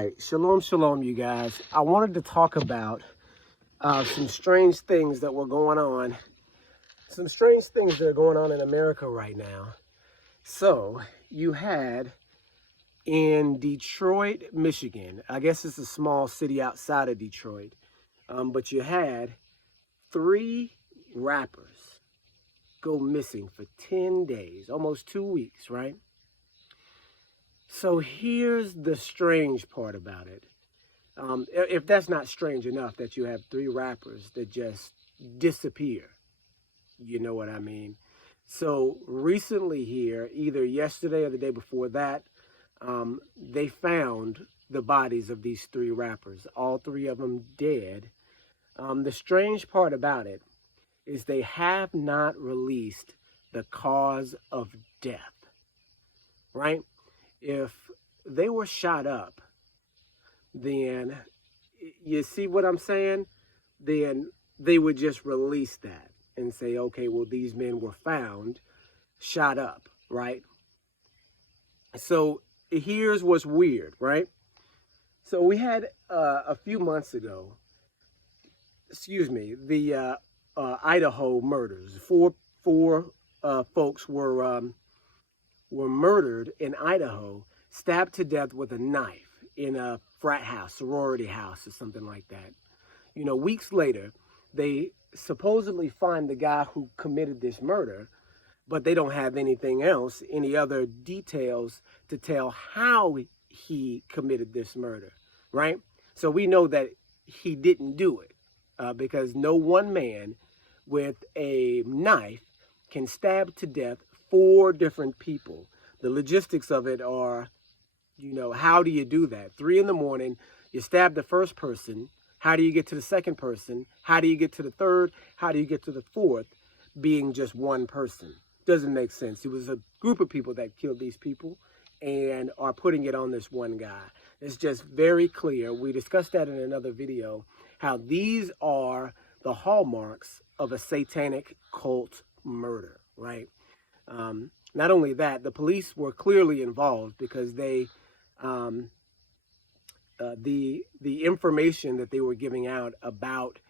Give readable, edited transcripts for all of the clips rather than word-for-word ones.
right, shalom, shalom, you guys. I wanted to talk about some strange things that were going on. Some strange things that are going on in America right now. So, you had in Detroit, Michigan, I guess it's a small city outside of Detroit, but you had 3 rappers go missing for 10 days, almost 2 weeks, right? So here's the strange part about it. If that's not strange enough that you have 3 rappers that just disappear, you know what I mean? So recently here, either yesterday or the day before that, they found the bodies of these 3 rappers, all 3 of them dead. The strange part about it is they have not released the cause of death, right? If they were shot up, then you see what I'm saying? Then they would just release that and say, okay, well, these men were found shot up, right? So here's what's weird, right? So we had a few months ago, the Idaho murders. Four folks were murdered in Idaho, stabbed to death with a knife in a frat house, sorority house, or something like that. You know, weeks later, they supposedly find the guy who committed this murder, but they don't have anything else, any other details to tell how he committed this murder, right? So we know that he didn't do it because no one man with a knife can stab to death 4 different people. The logistics of it are, you know, how do you do that? 3 in the morning, you stab the first person. How do you get to the second person? How do you get to the third? How do you get to the fourth being just one person? Doesn't make sense. It was a group of people that killed these people and are putting it on this one guy. It's just very clear. We discussed that in another video, how these are the hallmarks of a satanic cult murder, right? Not only that, the police were clearly involved because they, the information that they were giving out about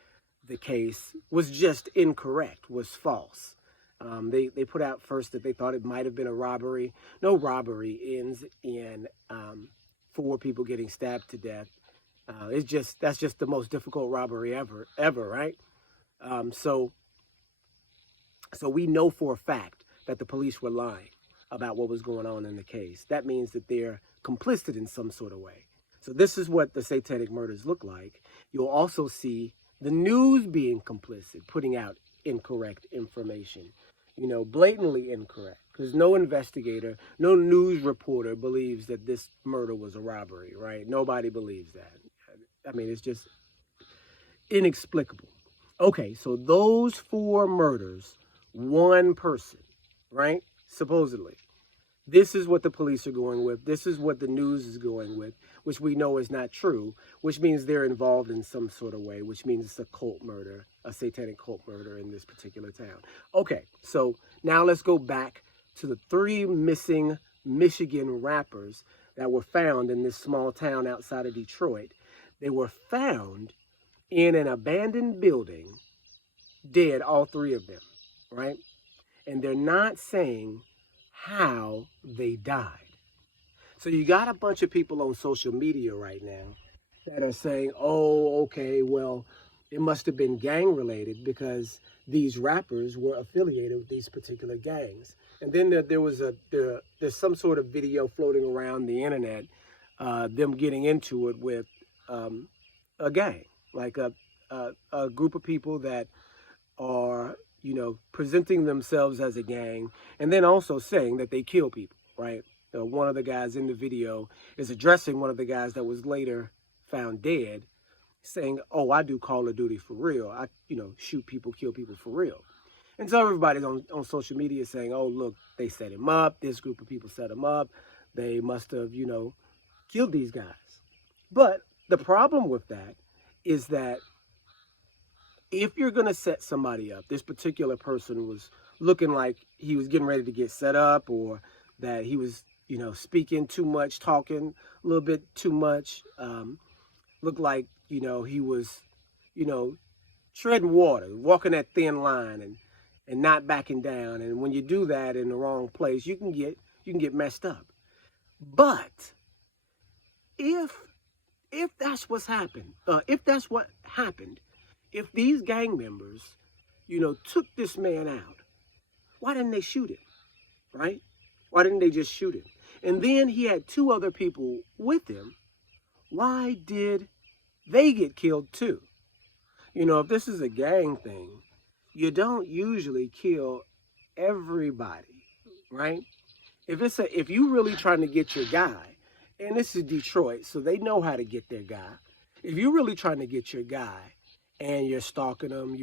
the case was just incorrect, was false. They put out first that they thought it might have been a robbery. No robbery ends in 4 people getting stabbed to death. That's just the most difficult robbery ever, right? So we know for a fact that the police were lying about what was going on in the case. That means that they're complicit in some sort of way. So this is what the satanic murders look like. You'll also see the news being complicit, putting out incorrect information, you know, blatantly incorrect, because no investigator, no news reporter believes that this murder was a robbery, right? Nobody believes that. I mean, it's just inexplicable. Okay, so those 4 murders, 1 person, right? Supposedly. This is what the police are going with. This is what the news is going with, which we know is not true, which means they're involved in some sort of way, which means it's a cult murder, a satanic cult murder in this particular town. Okay, so now let's go back to the 3 missing Michigan rappers that were found in this small town outside of Detroit. They were found in an abandoned building, dead, all 3 of them, right? And they're not saying how they died. So you got a bunch of people on social media right now that are saying, oh, okay, well, it must have been gang related because these rappers were affiliated with these particular gangs. And then there's some sort of video floating around the internet, them getting into it with a gang, like a group of people that are, you know, presenting themselves as a gang, and then also saying that they kill people, right? One of the guys in the video is addressing one of the guys that was later found dead, saying, oh, I do Call of Duty for real. I, you know, shoot people, kill people for real. And so everybody's on social media saying, oh, look, they set him up. This group of people set him up. They must have, you know, killed these guys. But the problem with that is that if you're going to set somebody up, this particular person was looking like he was getting ready to get set up, or that he was, speaking too much, talking a little bit too much. Looked like, he was, you know, treading water, walking that thin line and not backing down. And when you do that in the wrong place, you can get messed up. But if that's what's happened, if that's what happened, if these gang members, took this man out, why didn't they shoot him? Right? Why didn't they just shoot him? And then he had two other people with him. Why did they get killed too? If this is a gang thing, you don't usually kill everybody, right? If you really trying to get your guy, and this is Detroit, so they know how to get their guy. If you're really trying to get your guy and you're stalking him,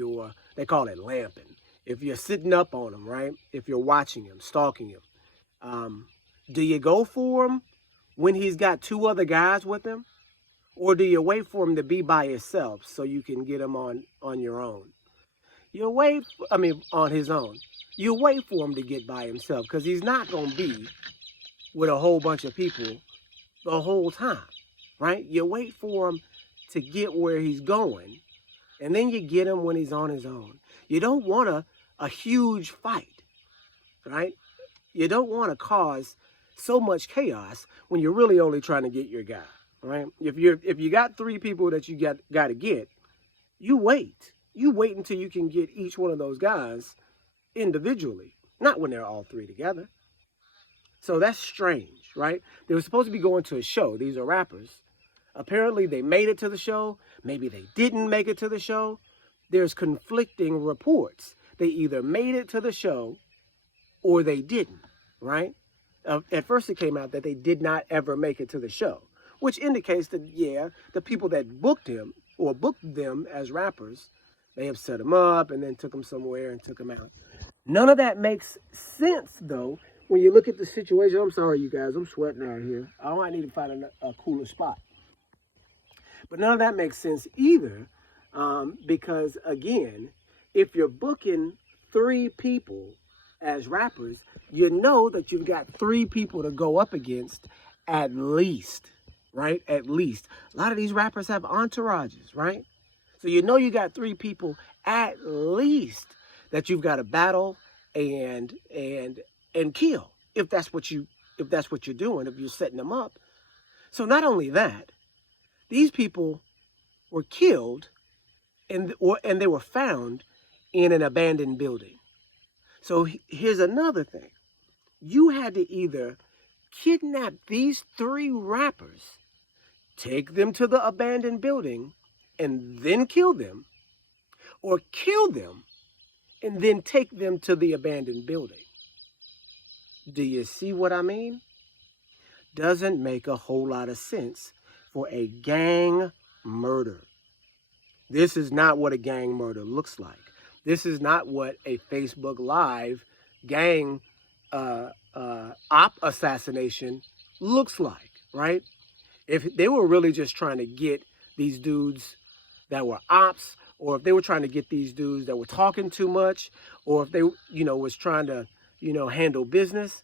they call it lamping. If you're sitting up on him, right? If you're watching him, stalking him, do you go for him when he's got two other guys with him? Or do you wait for him to be by himself so you can get him on your own? On his own. You wait for him to get by himself because he's not going to be with a whole bunch of people the whole time, right? You wait for him to get where he's going, and then you get him when he's on his own. You don't want a huge fight, right? You don't want to cause so much chaos when you're really only trying to get your guy, right? If you got three people that you got to get, you wait. You wait until you can get each one of those guys individually, not when they're all three together. So that's strange, right? They were supposed to be going to a show. These are rappers. Apparently they made it to the show. Maybe they didn't make it to the show. There's conflicting reports. They either made it to the show or they didn't, right? At first it came out that they did not ever make it to the show, which indicates that, yeah, the people that booked him or booked them as rappers, they have set him up and then took him somewhere and took him out. None of that makes sense, though, when you look at the situation. I'm sorry, you guys. I'm sweating out here. I might need to find a cooler spot. But none of that makes sense either, because, again, if you're booking three people as rappers, you know that you've got three people to go up against at least, right? At least. A lot of these rappers have entourages, right? So you know you got three people at least that you've got to battle and kill if that's what you're doing, if you're setting them up. So not only that, these people were killed and they were found in an abandoned building. So here's another thing. You had to either kidnap these three rappers, take them to the abandoned building, and then kill them, or kill them and then take them to the abandoned building. Do you see what I mean? Doesn't make a whole lot of sense for a gang murder. This is not what a gang murder looks like. This is not what a Facebook Live gang op assassination looks like, right? If they were really just trying to get these dudes that were ops, or if they were trying to get these dudes that were talking too much, or if they, was trying to, handle business,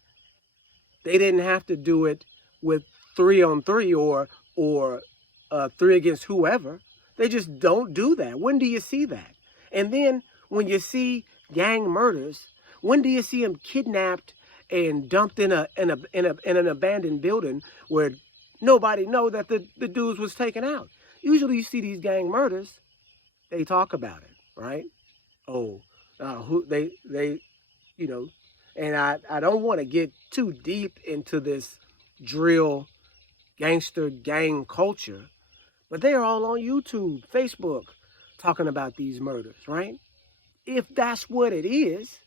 they didn't have to do it with 3-on-3 or 3 against whoever. They just don't do that. When do you see that? And then when you see gang murders, when do you see them kidnapped and dumped in an abandoned building where nobody know that the dudes was taken out? Usually you see these gang murders, they talk about it, right? And I don't want to get too deep into this drill gangster gang culture, but they are all on YouTube, Facebook, talking about these murders, right? If that's what it is,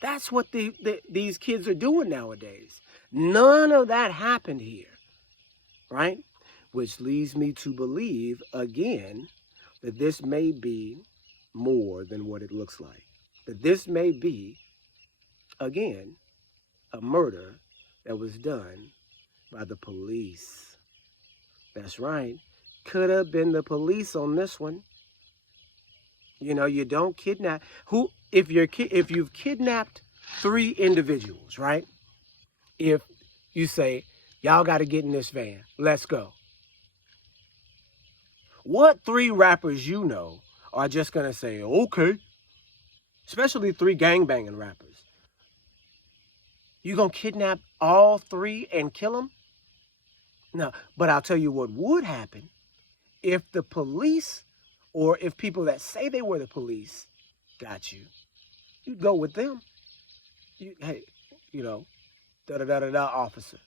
that's what these kids are doing nowadays. None of that happened here, right? Which leads me to believe, again, that this may be more than what it looks like. That this may be, again, a murder that was done by the police. That's right. Could have been the police on this one. You don't kidnap. If you've kidnapped 3 individuals, right? If You say, y'all got to get in this van. Let's go. What 3 rappers you know are just going to say, okay? Especially 3 gangbanging rappers. You going to kidnap all 3 and kill them? No, but I'll tell you what would happen if the police, or if people that say they were the police got you. You'd go with them. Hey, you know, da-da-da-da-da, officer.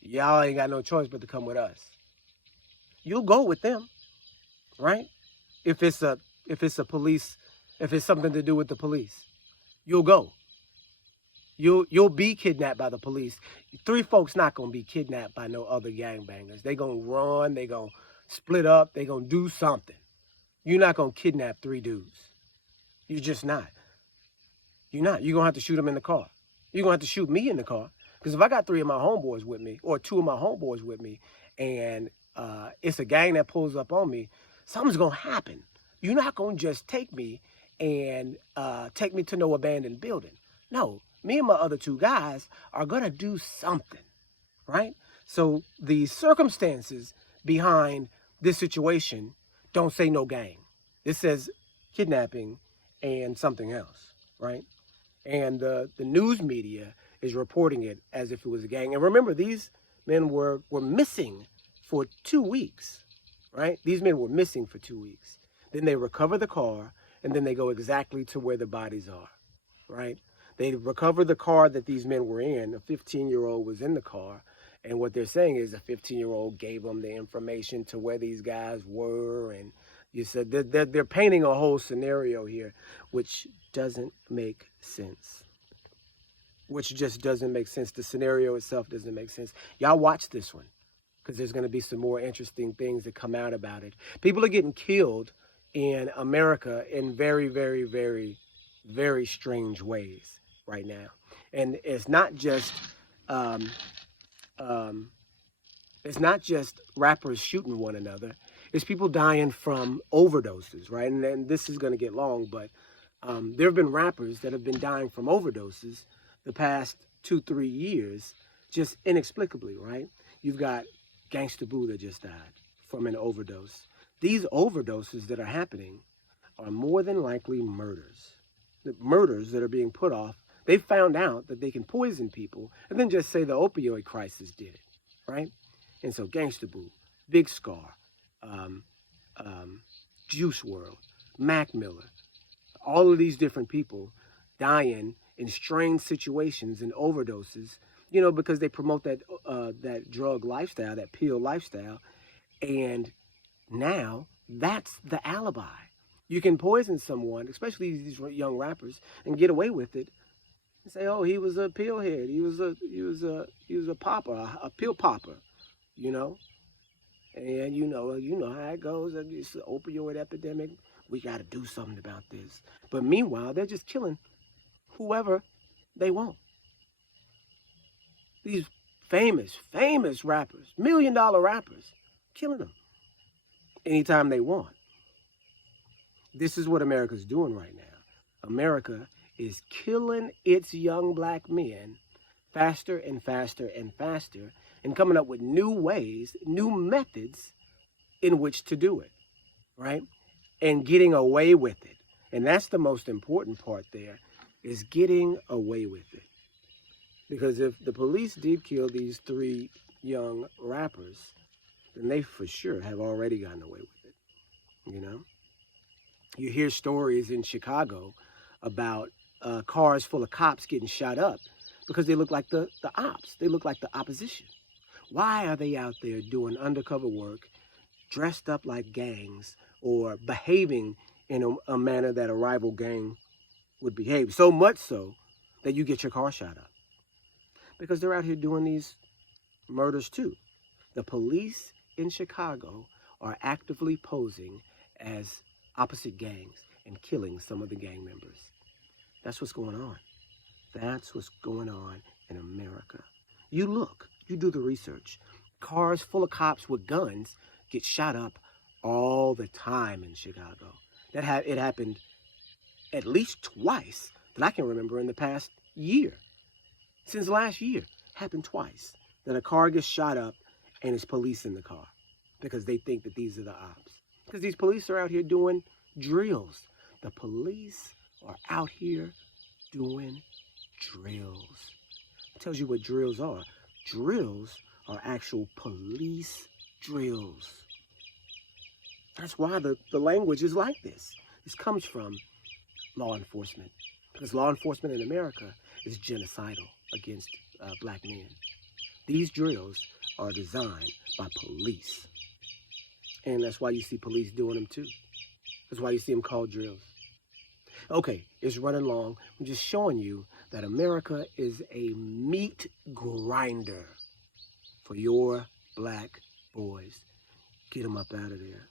Y'all ain't got no choice but to come with us. You'll go with them, right? If it's a police, if it's something to do with the police, you'll go. You'll be kidnapped by the police. 3 folks not gonna be kidnapped by no other gangbangers. They gonna run. They gonna split up. They gonna do something. You're not gonna kidnap 3 dudes. You're just not. You're not. You're gonna have to shoot them in the car. You're gonna have to shoot me in the car. Because if I got 3 of my homeboys with me, or 2 of my homeboys with me, and it's a gang that pulls up on me, something's gonna happen. You're not gonna just take me and take me to no abandoned building. No, me and my other 2 guys are gonna do something, right? So the circumstances behind this situation don't say no gang. It says kidnapping and something else, right? And the news media is reporting it as if it was a gang. And remember, these men were missing for 2 weeks, right? These men were missing for 2 weeks. Then they recover the car, and then they go exactly to where the bodies are, right? They recover the car that these men were in. A 15-year-old was in the car. And what they're saying is a 15-year-old gave them the information to where these guys were. And you said they're painting a whole scenario here, which doesn't make sense. Which just doesn't make sense. The scenario itself doesn't make sense. Y'all watch this one, because there's going to be some more interesting things that come out about it. People are getting killed in America in very, very, very, very strange ways right now. And it's not just rappers shooting one another. It's people dying from overdoses, right? And then this is going to get long, but there have been rappers that have been dying from overdoses the past 2-3 years, just inexplicably, right? You've got Gangsta Boo that just died from an overdose. These overdoses that are happening are more than likely murders. The murders that are being put off, they found out that they can poison people and then just say the opioid crisis did it, right? And so Gangsta Boo, Big Scar, Juice WRLD, Mac Miller, all of these different people dying in strange situations and overdoses, you know, because they promote that drug lifestyle, that pill lifestyle. And now that's the alibi. You can poison someone, especially these young rappers, and get away with it. And say, oh, he was a pill head. He was a popper, a pill popper, you know. And you know how it goes. It's an opioid epidemic. We got to do something about this. But meanwhile, they're just killing whoever they want. These famous rappers, $1 million rappers, killing them anytime they want. This is what America's doing right now. America is killing its young black men faster and faster and faster, and coming up with new ways, new methods in which to do it, right? And getting away with it. And that's the most important part there, is getting away with it. Because if the police did kill these 3 young rappers, then they for sure have already gotten away with it, you know? You hear stories in Chicago about cars full of cops getting shot up because they look like the ops. They look like the opposition. Why are they out there doing undercover work, dressed up like gangs, or behaving in a manner that a rival gang would behave? So much so that you get your car shot up. Because they're out here doing these murders too. The police in Chicago are actively posing as opposite gangs and killing some of the gang members. That's what's going on. That's what's going on in America. You look, you do the research. Cars full of cops with guns get shot up all the time in Chicago. It happened at least twice that I can remember in the past year. Since last year, happened twice. that a car gets shot up and it's police in the car because they think that these are the ops. Because these police are out here doing drills. The police are out here doing drills. It tells you what drills are. Drills are actual police drills. That's why the language is like this. This comes from law enforcement. Because law enforcement in America is genocidal against black men. These drills are designed by police. And that's why you see police doing them too. That's why you see them called drills. Okay, it's running long. I'm just showing you that America is a meat grinder for your black boys. Get them up out of there.